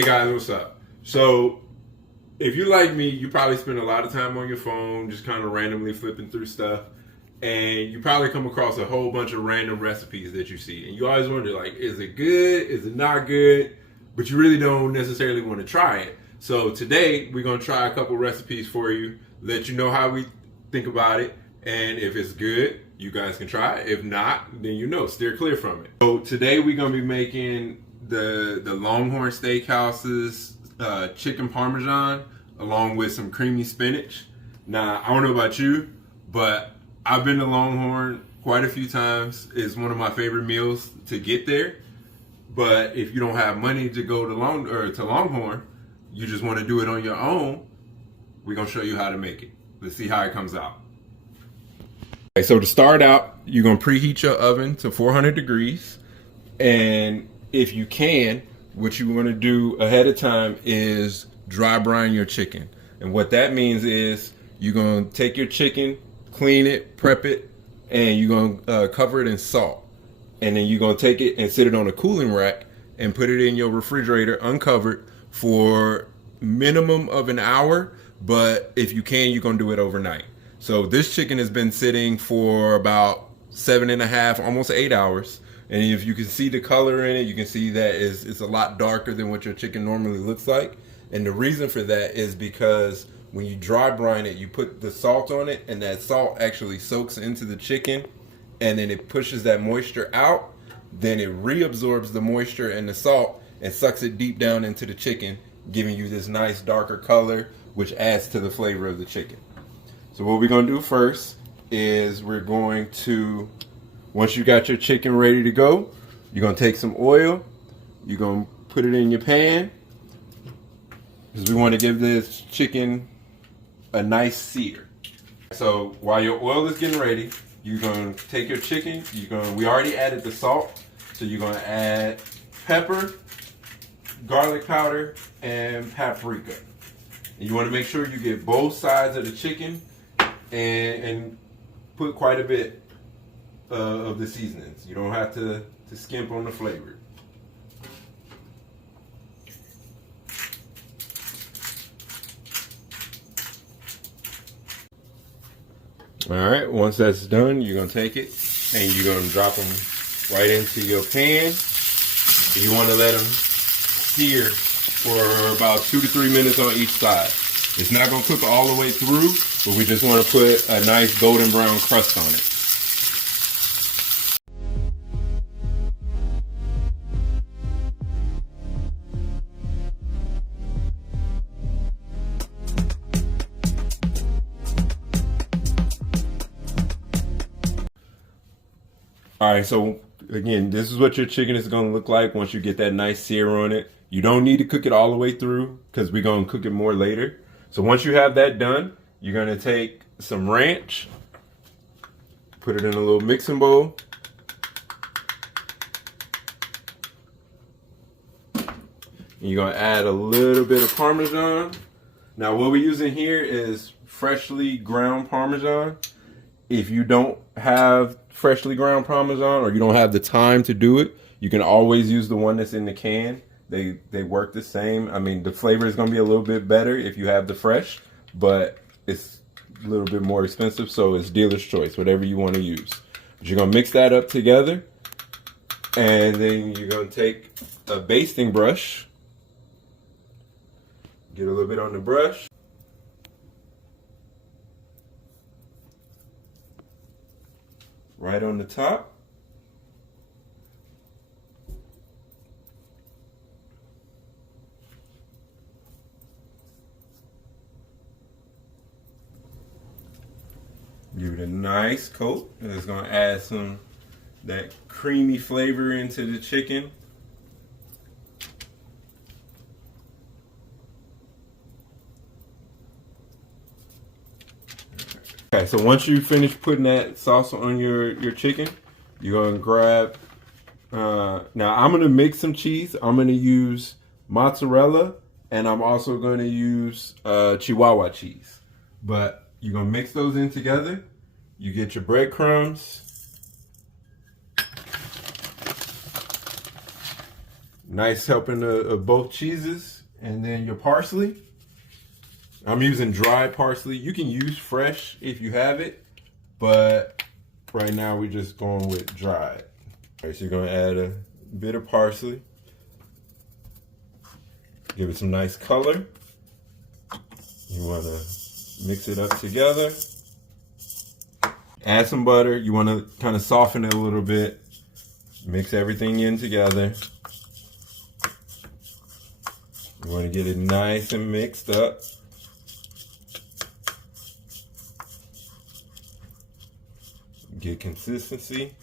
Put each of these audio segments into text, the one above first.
Hey guys, what's up? So, if you like me, you probably spend a lot of time on your phone, just kind of randomly flipping through stuff, and you probably come across a whole bunch of random recipes that you see, and you always wonder, like, is it good? Is it not good? But you really don't necessarily want to try it. So today, we're going to try a couple recipes for you, let you know how we think about it, and if it's good, you guys can try it. If not, then you know, steer clear from it. So today, we're going to be making the Longhorn Steakhouse's chicken Parmesan along with some creamy spinach. Now, I don't know about you, but I've been to Longhorn quite a few times. It's one of my favorite meals to get there. But if you don't have money to go to Longhorn, you just want to do it on your own, we're going to show you how to make it. Let's see how it comes out. Okay, so to start out, you're going to preheat your oven to 400 degrees. And if you can, what you want to do ahead of time is dry brine your chicken. And what that means is you're going to take your chicken, clean it, prep it, and you're going to cover it in salt. And then you're going to take it and sit it on a cooling rack and put it in your refrigerator uncovered for minimum of an hour. But if you can, you're going to do it overnight. So this chicken has been sitting for about 7.5, almost 8 hours. And if you can see the color in it, you can see that it's a lot darker than what your chicken normally looks like. And the reason for that is because when you dry brine it, you put the salt on it, and that salt actually soaks into the chicken, and then it pushes that moisture out. Then it reabsorbs the moisture and the salt and sucks it deep down into the chicken, giving you this nice darker color, which adds to the flavor of the chicken. So what we're going to do first is we're going to, once you got your chicken ready to go, you're going to take some oil, you're going to put it in your pan, because we want to give this chicken a nice sear. So while your oil is getting ready, you're going to take your chicken, we already added the salt, so you're going to add pepper, garlic powder, and paprika. And you want to make sure you get both sides of the chicken and put quite a bit of the seasonings. You don't have to skimp on the flavor. All right, once that's done, you're gonna take it and you're gonna drop them right into your pan. You want to let them sear for about 2 to 3 minutes on each side. It's not gonna cook all the way through, but we just want to put a nice golden brown crust on it. All right, so again, this is what your chicken is going to look like once you get that nice sear on it. You don't need to cook it all the way through because we're going to cook it more later. So once you have that done, you're going to take some ranch, put it in a little mixing bowl. And you're going to add a little bit of Parmesan. Now what we're using here is freshly ground Parmesan. If you don't have freshly ground Parmesan or you don't have the time to do it, you can always use the one that's in the can. They work the same. I mean, the flavor is going to be a little bit better if you have the fresh, but it's a little bit more expensive, so it's dealer's choice, whatever you want to use. But you're going to mix that up together, and then you're going to take a basting brush, get a little bit on the brush, right on the top. Give it a nice coat, and it's going to add that creamy flavor into the chicken. Okay, so once you finish putting that sauce on your chicken, you're going to grab, now I'm going to make some cheese. I'm going to use mozzarella, and I'm also going to use Chihuahua cheese. But you're going to mix those in together. You get your breadcrumbs. Nice helping of both cheeses. And then your parsley. I'm using dry parsley. You can use fresh if you have it, but right now we're just going with dried. All right, so you're gonna add a bit of parsley. Give it some nice color. You wanna mix it up together. Add some butter. You wanna kind of soften it a little bit. Mix everything in together. You wanna get it nice and mixed up. Get consistency.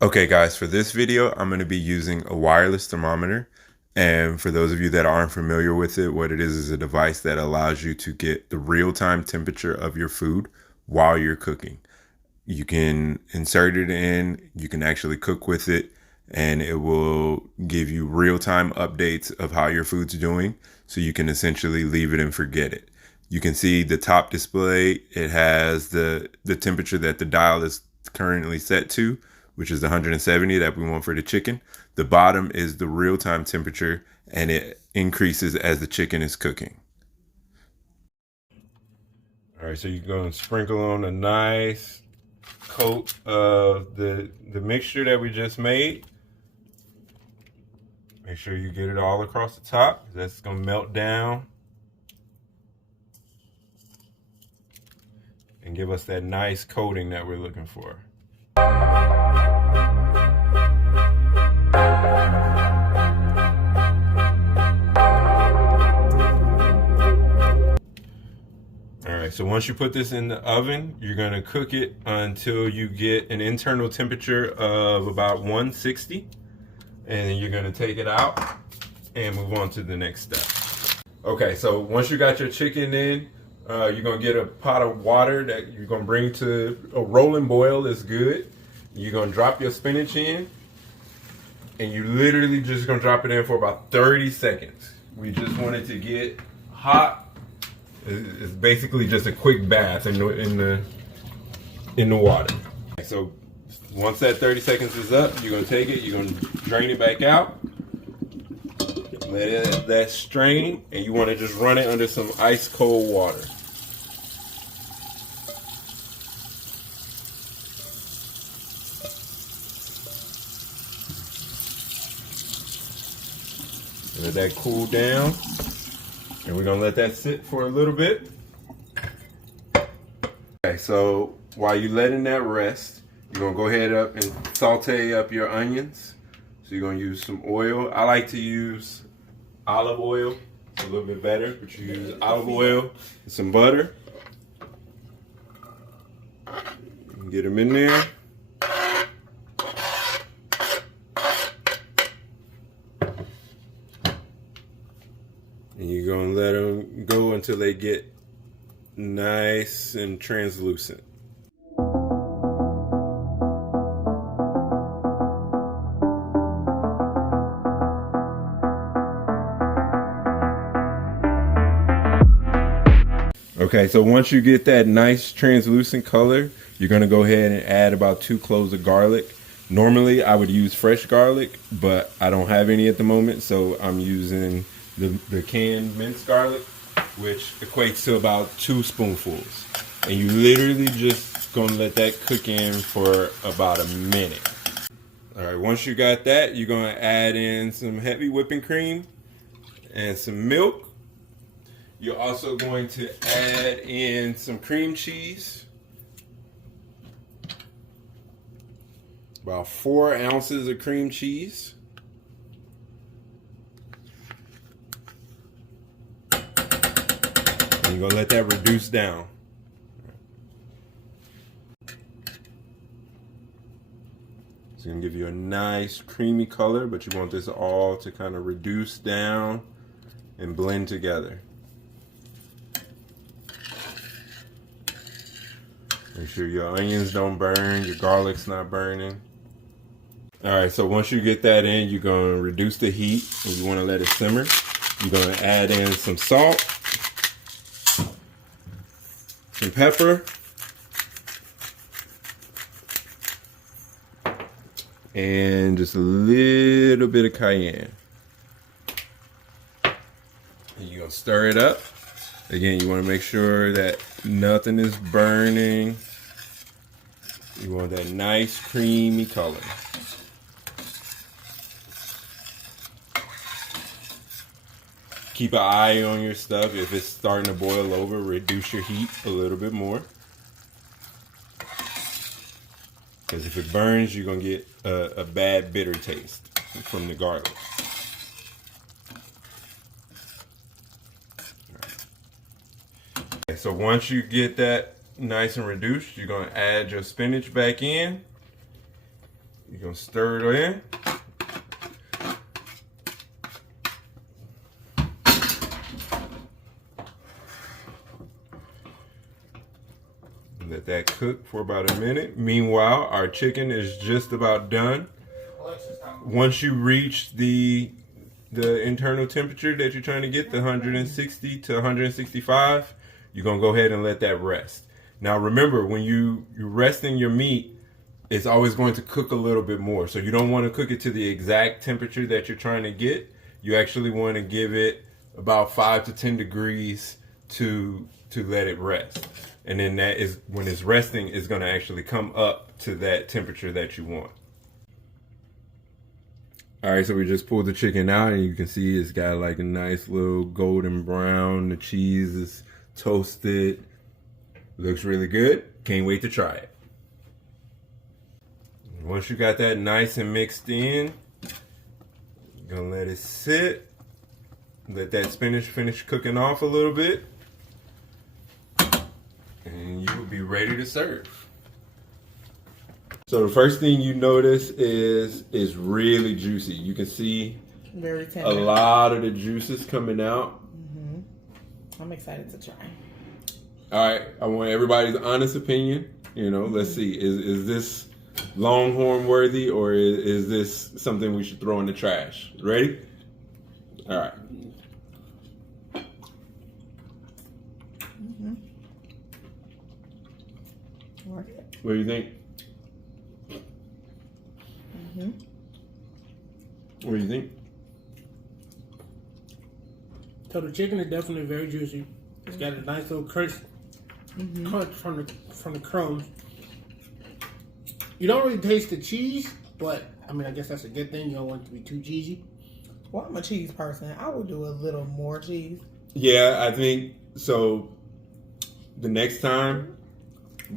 Okay guys, for this video, I'm going to be using a wireless thermometer. And for those of you that aren't familiar with it, what it is a device that allows you to get the real-time temperature of your food while you're cooking. You can insert it in, you can actually cook with it, and it will give you real-time updates of how your food's doing. So you can essentially leave it and forget it. You can see the top display, it has the temperature that the dial is currently set to, which is 170 that we want for the chicken. The bottom is the real-time temperature, and it increases as the chicken is cooking. All right, so you're going to sprinkle on a nice coat of the mixture that we just made. Make sure you get it all across the top. That's going to melt down and give us that nice coating that we're looking for. Alright, so once you put this in the oven, you're going to cook it until you get an internal temperature of about 160. And then you're going to take it out and move on to the next step. Okay, so once you got your chicken in, you're going to get a pot of water that you're going to bring to a rolling boil is good. You're going to drop your spinach in, and you literally just going to drop it in for about 30 seconds. We just want it to get hot. It's basically just a quick bath in the water. So once that 30 seconds is up, you're going to take it, you're going to drain it back out. Let that strain, and you want to just run it under some ice cold water. Let that cool down, and we're gonna let that sit for a little bit. Okay, so while you're letting that rest, you're gonna go ahead up and saute up your onions. So you're gonna use some oil. I like to use olive oil. It's a little bit better, but you use olive oil and some butter. Get them in there. And you're going to let them go until they get nice and translucent. Okay, so once you get that nice translucent color, you're going to go ahead and add about 2 cloves of garlic. Normally, I would use fresh garlic, but I don't have any at the moment, so I'm using the canned minced garlic, which equates to about 2 spoonfuls. And you literally just gonna let that cook in for about a minute. All right, once you got that, you're gonna add in some heavy whipping cream and some milk. You're also going to add in some cream cheese. About 4 ounces of cream cheese. And you're gonna let that reduce down. It's gonna give you a nice creamy color, but you want this all to kind of reduce down and blend together. Make sure your onions don't burn, your garlic's not burning. All right, so once you get that in, you're gonna reduce the heat and you wanna let it simmer. You're gonna add in some salt, some pepper, and just a little bit of cayenne. gonna stir it up. Again, you want to make sure that nothing is burning. You want that nice creamy color. Keep an eye on your stuff. If it's starting to boil over, reduce your heat a little bit more. Because if it burns, you're going to get a bad bitter taste from the garlic. Okay, so once you get that nice and reduced, you're going to add your spinach back in. You're going to stir it in. Let that cook for about a minute. Meanwhile, our chicken is just about done. Once you reach the internal temperature that you're trying to get, the 160 to 165, you're gonna go ahead and let that rest. Now remember, when you're resting your meat, it's always going to cook a little bit more. So you don't want to cook it to the exact temperature that you're trying to get. You actually want to give it about 5 to 10 degrees to let it rest. And then that is when it's resting, it's going to actually come up to that temperature that you want. All right, so we just pulled the chicken out and you can see it's got like a nice little golden brown. The cheese is toasted. Looks really good. Can't wait to try it. Once you got that nice and mixed in, you're gonna let it sit. Let that spinach finish cooking off a little bit. And you will be ready to serve. So the first thing you notice is really juicy. You can see very tender. A lot of the juices coming out. I'm excited to try. All right, I want everybody's honest opinion. You know, let's see. Is this Longhorn worthy, or is this something we should throw in the trash? Ready? All right. What do you think? What do you think? So the chicken is definitely very juicy. It's got a nice little crunch from the crumbs. You don't really taste the cheese, but I mean, I guess that's a good thing. You don't want it to be too cheesy. Well, I'm a cheese person. I would do a little more cheese. Yeah, I think so. The next time,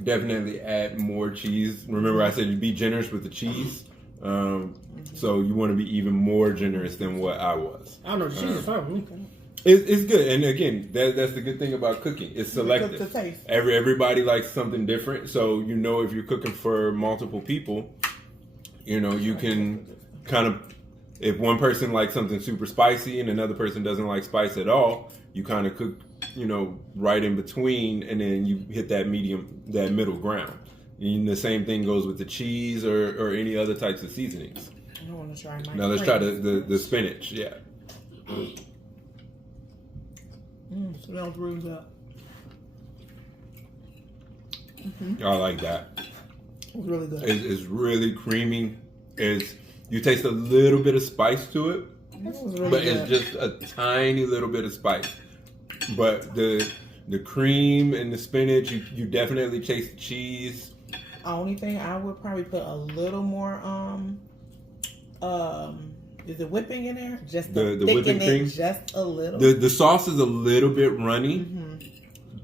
definitely add more cheese. Remember, I said you'd be generous with the cheese. So you want to be even more generous than what I was. I don't know, cheese is fine for me. It's good, and again, that's the good thing about cooking. It's selective. The taste. Everybody likes something different, so you know if you're cooking for multiple people, you know you can kind of, if one person likes something super spicy and another person doesn't like spice at all, you kind of cook, you know, right in between, and then you hit that middle ground. And the same thing goes with the cheese or any other types of seasonings. I want to try my. Now let's try the spinach. Yeah. Smells really good. I like that. It's really good. It's really creamy. You taste a little bit of spice to it, Really but good. it's just a tiny little bit of spice. But the cream and the spinach, you definitely taste the cheese. Only thing I would probably put a little more is it whipping in there? Just The whipping cream, just a little. The sauce is a little bit runny,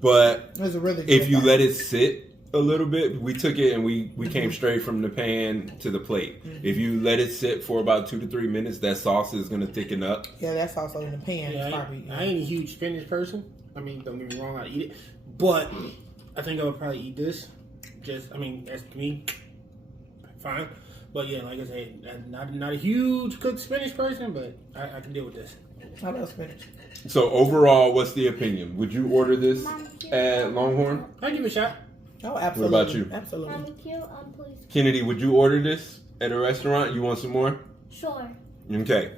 but It's a really good if you sauce. let it sit a little bit, we took it and we came straight from the pan to the plate. If you let it sit for about 2 to 3 minutes, that sauce is gonna thicken up. Yeah, that's also in the pan. Yeah, probably. I ain't a huge spinach person. I mean, don't get me wrong, I eat it, but I think I would probably eat this. That's me. Fine. But yeah, like I said, not a huge cooked spinach person, but I can deal with this. I love spinach. So overall, what's the opinion? Would you order this at Longhorn? I'll give it a shot. Oh, absolutely. What about you? Absolutely. Please. Kennedy, would you order this at a restaurant? You want some more? Sure. Okay.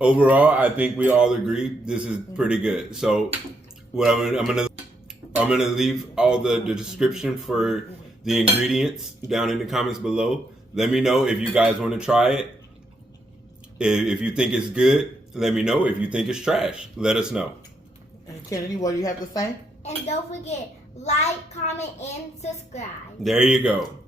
Overall, I think we all agree this is pretty good. So, what I'm gonna leave all the description for the ingredients down in the comments below. Let me know if you guys want to try it. If you think it's good, Let me know if you think it's trash. Let us know. And Kennedy, what do you have to say? And don't forget, like, comment, and subscribe. There you go.